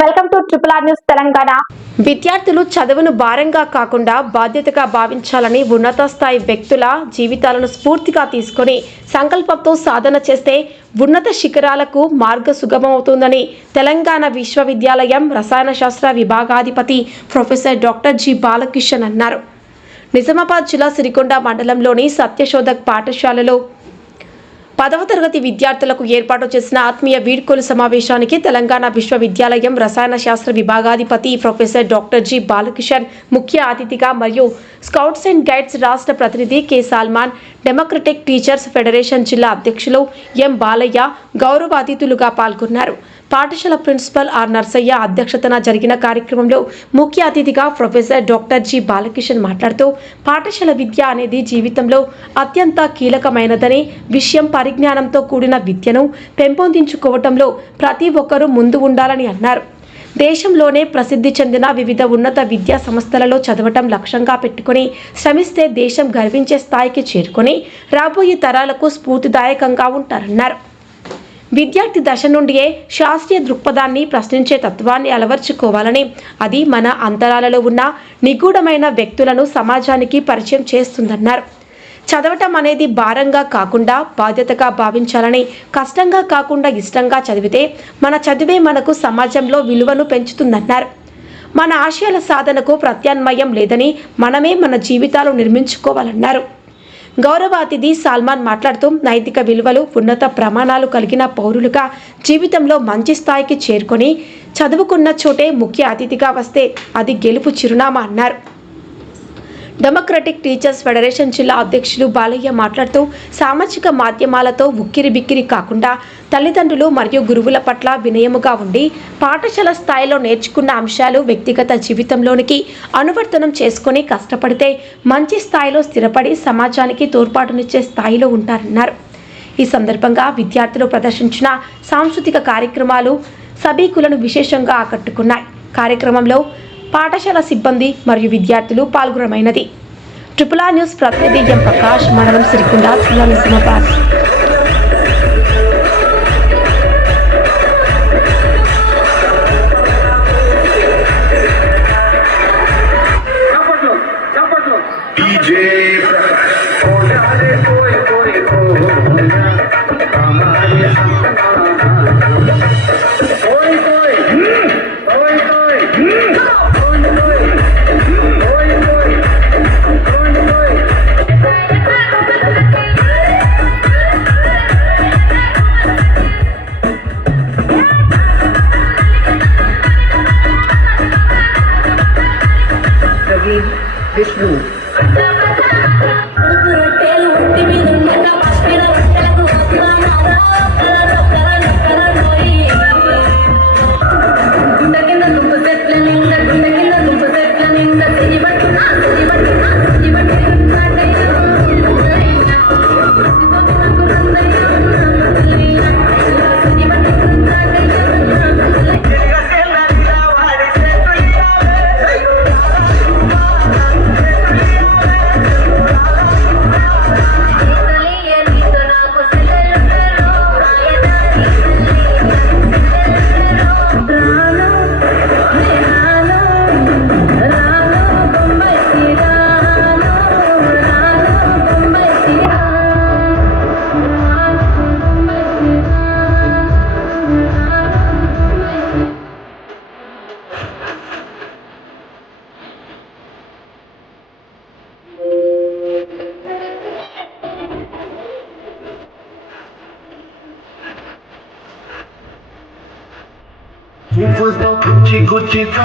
Welcome to triple R news Telangana. విద్యార్థులు చదువును భారంగా కాకుండా బాధ్యతగా భావించాలని ఉన్నత స్థాయి వ్యక్తుల జీవితాలను స్ఫూర్తిగా తీసుకొని సంకల్పంతో సాధన చేస్తే ఉన్నత శిఖరాలకు మార్గ సుగమవుతుందని తెలంగాణ విశ్వవిద్యాలయం రసాయన శాస్త్ర విభాగాధిపతి ప్రొఫెసర్ డాక్టర్ జి బాలకిషన్ అన్నారు. నిజామాబాద్ జిల్లా సిరికొండ మండలంలోని సత్యశోధక్ పాఠశాలలో పదవ తరగతి విద్యార్థులకు ఏర్పాటు చేసిన ఆత్మీయ వీడ్కోలు సమావేశానికి తెలంగాణ విశ్వవిద్యాలయం రసాయన శాస్త్ర విభాగాధిపతి ప్రొఫెసర్ డాక్టర్ జి బాలకిషన్ ముఖ్య అతిథిగా మరియు స్కౌట్స్ అండ్ గైడ్స్ రాష్ట్ర ప్రతినిధి K Salman democratic teachers federation జిల్లా అధ్యక్షులు ఎం బాలయ్య గౌరవ అతిథులుగా పాల్గొన్నారు. పాఠశాల ప్రిన్సిపల్ ఆర్ నర్సయ్య అధ్యక్షతన జరిగిన కార్యక్రమంలో ముఖ్య అతిథిగా ప్రొఫెసర్ డాక్టర్ జి బాలకిషన్ మాట్లాడుతూ పాఠశాల విద్య అనేది జీవితంలో అత్యంత కీలకమైనదని విషయం పరిజ్ఞానంతో కూడిన విద్యను పెంపొందించుకోవటంలో ప్రతి ఒక్కరూ ముందు ఉండాలని అన్నారు. దేశంలోనే ప్రసిద్ధి చెందిన వివిధ ఉన్నత విద్యా సంస్థలలో చదవటం లక్ష్యంగా పెట్టుకుని శ్రమిస్తే దేశం గర్వించే స్థాయికి చేరుకొని రాబోయే తరాలకు స్ఫూర్తిదాయకంగా ఉంటారన్నారు. విద్యార్థి దశ నుండియే శాస్త్రీయ దృక్పథాన్ని ప్రశ్నించే తత్వాన్ని అలవర్చుకోవాలని. అది మన అంతరాలలో ఉన్న నిగూఢమైన వ్యక్తులను సమాజానికి పరిచయం చేస్తుందన్నారు. చదవటం అనేది భారంగా కాకుండా బాధ్యతగా భావించాలని కష్టంగా కాకుండా ఇష్టంగా చదివితే మన చదివే మనకు సమాజంలో విలువను పెంచుతుందన్నారు. మన ఆశయాల సాధనకు ప్రత్యామ్నాయం లేదని మనమే మన జీవితాలు నిర్మించుకోవాలన్నారు. గౌరవ అతిథి సాల్మాన్ మాట్లాడుతూ నైతిక విలువలు ఉన్నత ప్రమాణాలు కలిగిన పౌరులుగా జీవితంలో మంచి స్థాయికి చేరుకొని చదువుకున్న చోటే ముఖ్య అతిథిగా వస్తే అది గెలుపు చిరునామా అన్నారు. డెమోక్రటిక్ టీచర్స్ ఫెడరేషన్ జిల్లా అధ్యక్షులు బాలయ్య మాట్లాడుతూ సామాజిక మాధ్యమాలతో ఉక్కిరి బిక్కిరి కాకుండా తల్లిదండ్రులు మరియు గురువుల పట్ల వినయముగా ఉండి పాఠశాల స్థాయిలో నేర్చుకున్న అంశాలు వ్యక్తిగత జీవితంలోనికి అనువర్తనం చేసుకొని కష్టపడితే మంచి స్థాయిలో స్థిరపడి సమాజానికి తోడ్పాటునిచ్చే స్థాయిలో ఉంటారన్నారు. ఈ సందర్భంగా విద్యార్థులు ప్రదర్శించిన సాంస్కృతిక కార్యక్రమాలు సభీకులను విశేషంగా ఆకట్టుకున్నాయి. కార్యక్రమంలో పాఠశాల సిబ్బంది మరియు విద్యార్థులు పాల్గొనమైనది ట్రిపుల్ న్యూస్ ప్రతినిధి ఎం ప్రకాష్ మండలం సిరికొండ జిల్లా Nizamabad was no chico chico.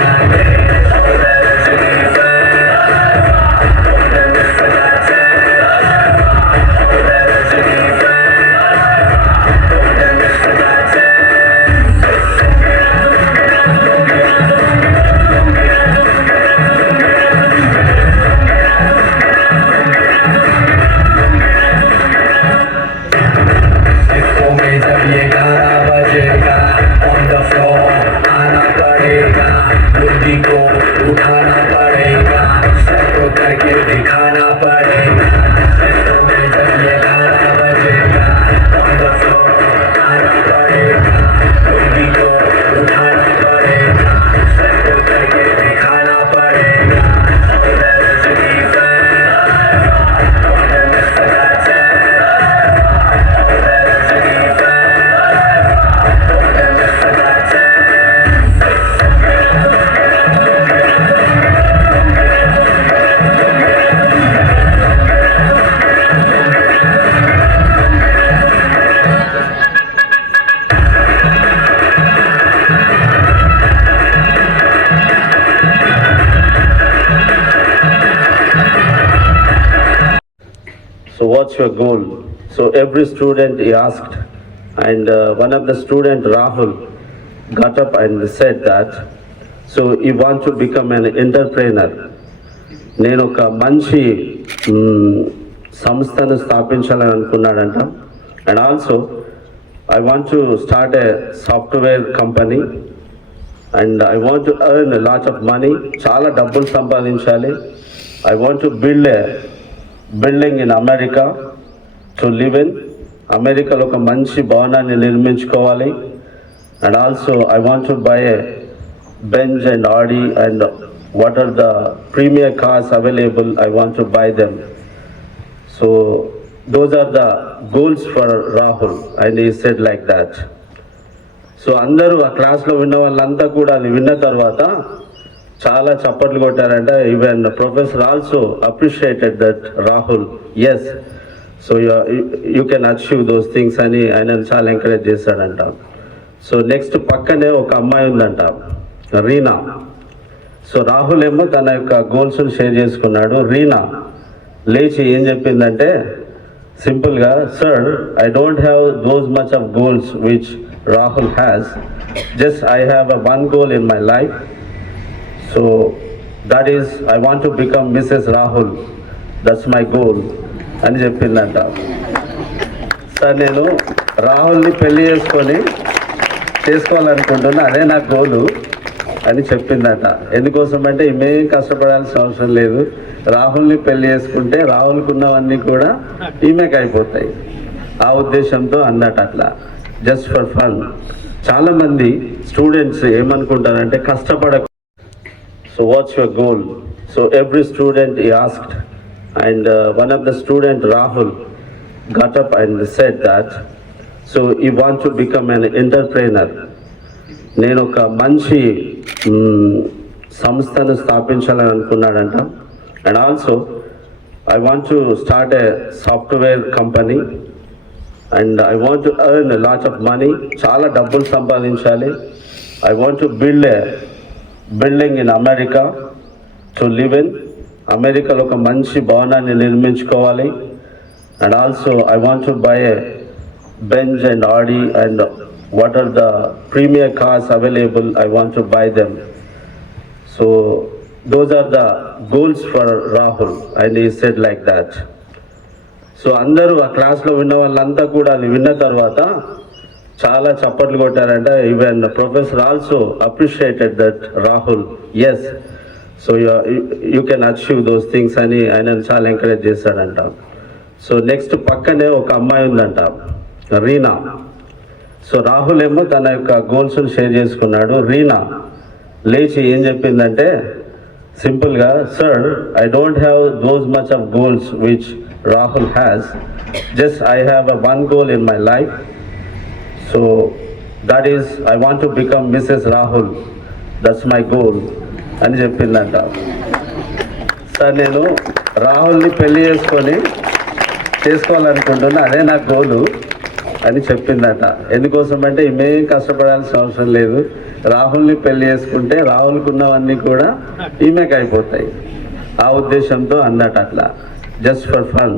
Amém. Every student he asked, and uh, one of the student Rahul got up and said that, so he want to become an entrepreneur. నేను ఒక మంచి సంస్థను స్థాపించాలని అనుకున్నాడంట. And also I want to start a software company and I want to earn lot of money చాలా డబ్బులు సంపాదించాలి. I want to build a building in America to live in అమెరికాలో ఒక మంచి భవనాన్ని నిర్మించుకోవాలి. And also I want to buy a Benz and Audi and what are the premier cars available I want to buy them so those are the goals for Rahul and he said like that so అందరూ ఆ క్లాస్లో విన్న వాళ్ళంతా కూడా అది విన్న తర్వాత చాలా చప్పట్లు కొట్టారంట. Even professor also appreciated that Rahul is so you can achieve those things అని ఆయన చాలా ఎంకరేజ్ చేశాడంట. సో నెక్స్ట్ పక్కనే ఒక అమ్మాయి ఉందంట రీనా. సో రాహుల్ ఏమో తన యొక్క గోల్స్ షేర్ చేసుకున్నాడు. రీనా లేచి ఏం చెప్పిందంటే సింపుల్గా sir I don't have those much of goals which Rahul has just I have a one goal in my life so that is I want to become Mrs Rahul that's my goal అని చెప్పిందంట. Sir నేను రాహుల్ని పెళ్ళి చేసుకొని చేసుకోవాలనుకుంటున్నా అదే నా గోలు అని చెప్పిందట. ఎందుకోసం అంటే మేం కష్టపడాల్సిన అవసరం లేదు. రాహుల్ని పెళ్ళి చేసుకుంటే రాహుల్కున్నవన్నీ కూడా ఈమెకి అయిపోతాయి. ఆ ఉద్దేశంతో అన్నట్టు అట్లా. జస్ట్ ఫర్ ఫన్ చాలామంది స్టూడెంట్స్ ఏమనుకుంటారంటే కష్టపడ so what's your goal so every student he asked and uh, one of the student Rahul got up and said that, so he want to become an నేను ఒక మంచి సంస్థను స్థాపించాలని అనుకున్నాడంట. And also I want to start a software company and I want to earn lot of money చాలా డబ్బులు సంపాదించాలి. I want to build a building in America to live in అమెరికాలో ఒక మంచి భవనాన్ని నిర్మించుకోవాలి. And also I want to buy a Benz and Audi and what are the premier cars available I want to buy them so those are the goals for Rahul and he said like that so అందరూ ఆ క్లాస్లో విన్న వాళ్ళంతా కూడా అది విన్న తర్వాత చాలా చప్పట్లు కొట్టారంట. Even professor also appreciated that Rahul is so you can achieve those things అని ఆయన చాలా ఎంకరేజ్ చేశాడంట. సో నెక్స్ట్ పక్కనే ఒక అమ్మాయి ఉందంట రీనా. సో రాహుల్ ఏమో తన యొక్క గోల్స్ షేర్ చేసుకున్నాడు. రీనా లేచి ఏం చెప్పిందంటే సింపుల్గా sir I don't have those much of goals which Rahul has just I have a one goal in my life so that is I want to become Mrs Rahul that's my goal అని చెప్పిందంట. Sir నేను రాహుల్ని పెళ్ళి చేసుకొని చేసుకోవాలనుకుంటున్నా అదే నా గోలు అని చెప్పిందట. ఎందుకోసం అంటే ఈమెం కష్టపడాల్సిన అవసరం లేదు. రాహుల్ని పెళ్ళి చేసుకుంటే రాహుల్కున్నవన్నీ కూడా ఈమెకి అయిపోతాయి ఆ ఉద్దేశంతో అన్నట్టు అట్లా. Just for fun